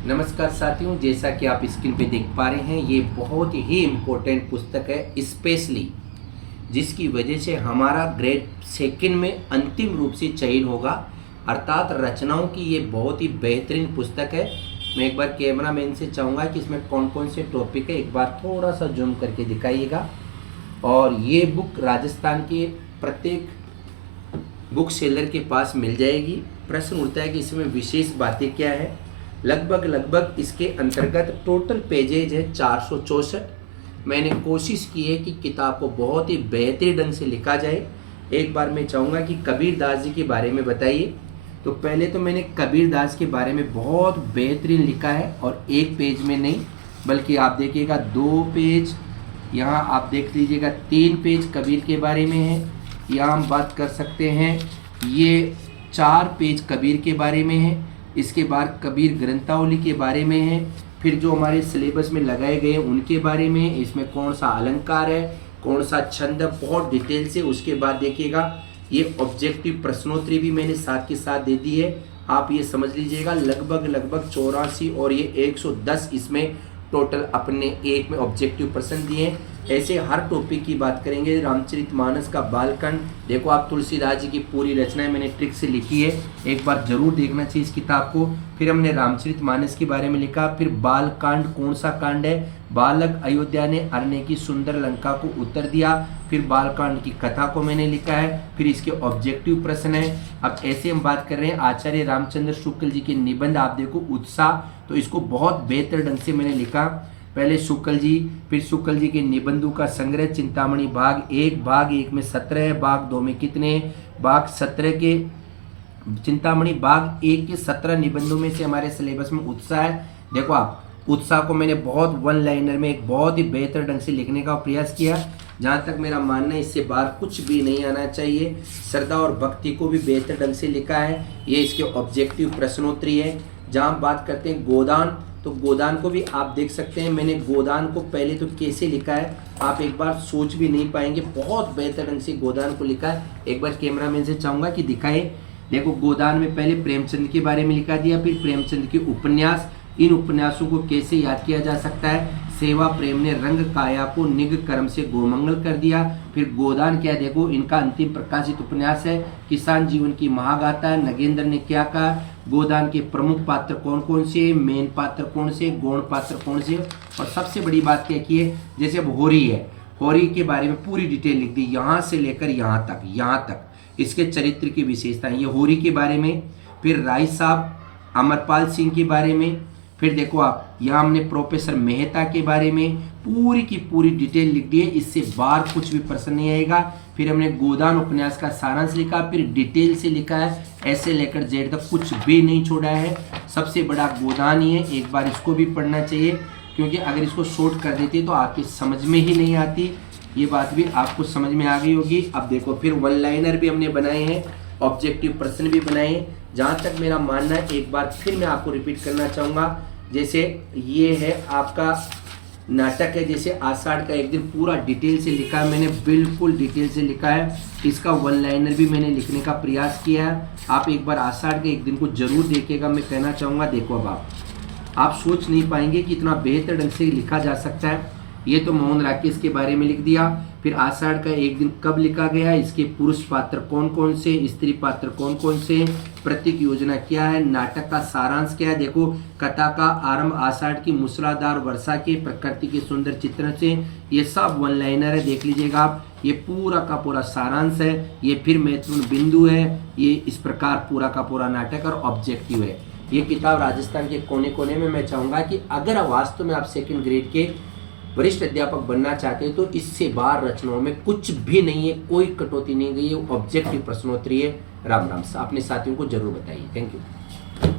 नमस्कार साथियों, जैसा कि आप स्क्रीन पे देख पा रहे हैं, ये बहुत ही इम्पोर्टेंट पुस्तक है, स्पेशली जिसकी वजह से हमारा ग्रेड सेकंड में अंतिम रूप से चयन होगा। अर्थात रचनाओं की ये बहुत ही बेहतरीन पुस्तक है। मैं एक बार कैमरामैन से चाहूँगा कि इसमें कौन कौन से टॉपिक है, एक बार थोड़ा सा जूम करके दिखाइएगा। और ये बुक राजस्थान के प्रत्येक बुक सेलर के पास मिल जाएगी। प्रश्न उठता है कि इसमें विशेष बातें क्या है। लगभग इसके अंतर्गत टोटल पेजेज है 464। मैंने कोशिश की है कि किताब को बहुत ही बेहतरीन ढंग से लिखा जाए। एक बार मैं चाहूँगा कि कबीर दास जी के बारे में बताइए। तो पहले तो मैंने कबीर दास के बारे में बहुत बेहतरीन लिखा है, और एक पेज में नहीं बल्कि आप देखिएगा 2 पेज, यहाँ आप देख लीजिएगा 3 पेज कबीर के बारे में है। यहाँ हम बात कर सकते हैं, ये 4 पेज कबीर के बारे में है। इसके बाद कबीर ग्रंथावली के बारे में है। फिर जो हमारे सिलेबस में लगाए गए हैं उनके बारे में, इसमें कौन सा अलंकार है, कौन सा छंद, बहुत डिटेल से। उसके बाद देखिएगा ये ऑब्जेक्टिव प्रश्नोत्तरी भी मैंने साथ के साथ दे दी है। आप ये समझ लीजिएगा लगभग 84 और ये 110 इसमें टोटल अपने एक में ऑब्जेक्टिव प्रश्न दिए हैं। ऐसे हर टॉपिक की बात करेंगे। रामचरितमानस का बालकांड देखो आप, तुलसीदास जी की पूरी रचनाएं मैंने ट्रिक से लिखी है, एक बार जरूर देखना चाहिए इस किताब को। फिर हमने रामचरितमानस के बारे में लिखा। फिर बालकांड कौन सा कांड है, बालक अयोध्या ने अरण्य की सुंदर लंका को उत्तर दिया। फिर बालकांड की कथा को मैंने लिखा है। फिर इसके ऑब्जेक्टिव प्रश्न है। अब ऐसे हम बात कर रहे हैं आचार्य रामचंद्र शुक्ल जी के निबंध, आप देखो उत्साह, तो इसको बहुत बेहतर ढंग से मैंने लिखा। पहले शुक्ल जी, फिर शुक्ल जी के निबंधों का संग्रह चिंतामणि भाग 1 में 17 है, भाग 2 में कितने, भाग 17 के चिंतामणि भाग 1 के 17 निबंधों में से हमारे सिलेबस में उत्साह है। देखो आप, उत्साह को मैंने बहुत वन लाइनर में एक बहुत ही बेहतर ढंग से लिखने का प्रयास किया। जहाँ तक मेरा मानना है इससे बाहर कुछ भी नहीं आना चाहिए। श्रद्धा और भक्ति को भी बेहतर ढंग से लिखा है। ये इसके ऑब्जेक्टिव प्रश्नोत्तरी है। जहाँ बात करते हैं गोदान, तो गोदान को भी आप देख सकते हैं। मैंने गोदान को पहले तो कैसे लिखा है आप एक बार सोच भी नहीं पाएंगे, बहुत बेहतर ढंग से गोदान को लिखा है। एक बार कैमरामैन से चाहूँगा कि दिखाए। देखो गोदान में पहले प्रेमचंद के बारे में लिखा दिया, फिर प्रेमचंद के उपन्यास, इन उपन्यासों को कैसे याद किया जा सकता है। सेवा प्रेम ने रंग काया को निग कर्म से गोमंगल कर दिया। फिर गोदान क्या, देखो इनका अंतिम प्रकाशित उपन्यास है। किसान जीवन की महागाथा है। नगेंद्र ने क्या कहा, गोदान के प्रमुख पात्र कौन कौन से, मेन पात्र कौन से, गौण पात्र कौन से, और सबसे बड़ी बात क्या की है, जैसे अब होरी है, होरी के बारे में पूरी डिटेल लिख दी, यहाँ से लेकर यहाँ तक इसके चरित्र की विशेषताएं, ये होरी के बारे में। फिर राय साहब अमरपाल सिंह के बारे में। फिर देखो आप, यहाँ हमने प्रोफेसर मेहता के बारे में पूरी की पूरी डिटेल लिख दी है, इससे बाहर कुछ भी प्रश्न नहीं आएगा। फिर हमने गोदान उपन्यास का सारांश लिखा, फिर डिटेल से लिखा है, ऐसे लेकर जेड तक कुछ भी नहीं छोड़ा है। सबसे बड़ा गोदान ही है, एक बार इसको भी पढ़ना चाहिए, क्योंकि अगर इसको शॉर्ट कर देते तो आपकी समझ में ही नहीं आती। ये बात भी आपको समझ में आ गई होगी। अब देखो फिर वन लाइनर भी हमने बनाए हैं, ऑब्जेक्टिव प्रश्न भी बनाए हैं। जहाँ तक मेरा मानना है, एक बार फिर मैं आपको रिपीट करना चाहूँगा, जैसे ये है आपका नाटक है, जैसे आषाढ़ का एक दिन पूरा डिटेल से लिखा है मैंने, बिल्कुल डिटेल से लिखा है। इसका वन लाइनर भी मैंने लिखने का प्रयास किया है। आप एक बार आषाढ़ के एक दिन को जरूर देखिएगा। मैं कहना चाहूँगा, देखो अब आप सोच नहीं पाएंगे कि इतना बेहतर ढंग से लिखा जा सकता है। ये तो मोहन राकेश के बारे में लिख दिया। फिर आषाढ़ का एक दिन कब लिखा गया, इसके पुरुष पात्र कौन कौन से, स्त्री पात्र कौन कौन से, प्रतीक योजना क्या है, नाटक का सारांश क्या है। देखो कथा का आरंभ आषाढ़ की मूसलाधार वर्षा के प्रकृति के सुंदर चित्रण से, ये सब वन लाइनर है, देख लीजिएगा आप। ये पूरा का पूरा सारांश है। ये फिर महत्वपूर्ण बिंदु है। ये इस प्रकार पूरा का पूरा नाटक और ऑब्जेक्टिव है। ये किताब राजस्थान के कोने कोने में, मैं चाहूँगा कि अगर वास्तव में आप सेकेंड ग्रेड के वरिष्ठ अध्यापक बनना चाहते हैं तो इससे बाहर रचनाओं में कुछ भी नहीं है, कोई कटौती नहीं गई है। ऑब्जेक्टिव प्रश्नोत्तरी है। राम राम। अपने साथियों को जरूर बताइए। Thank you.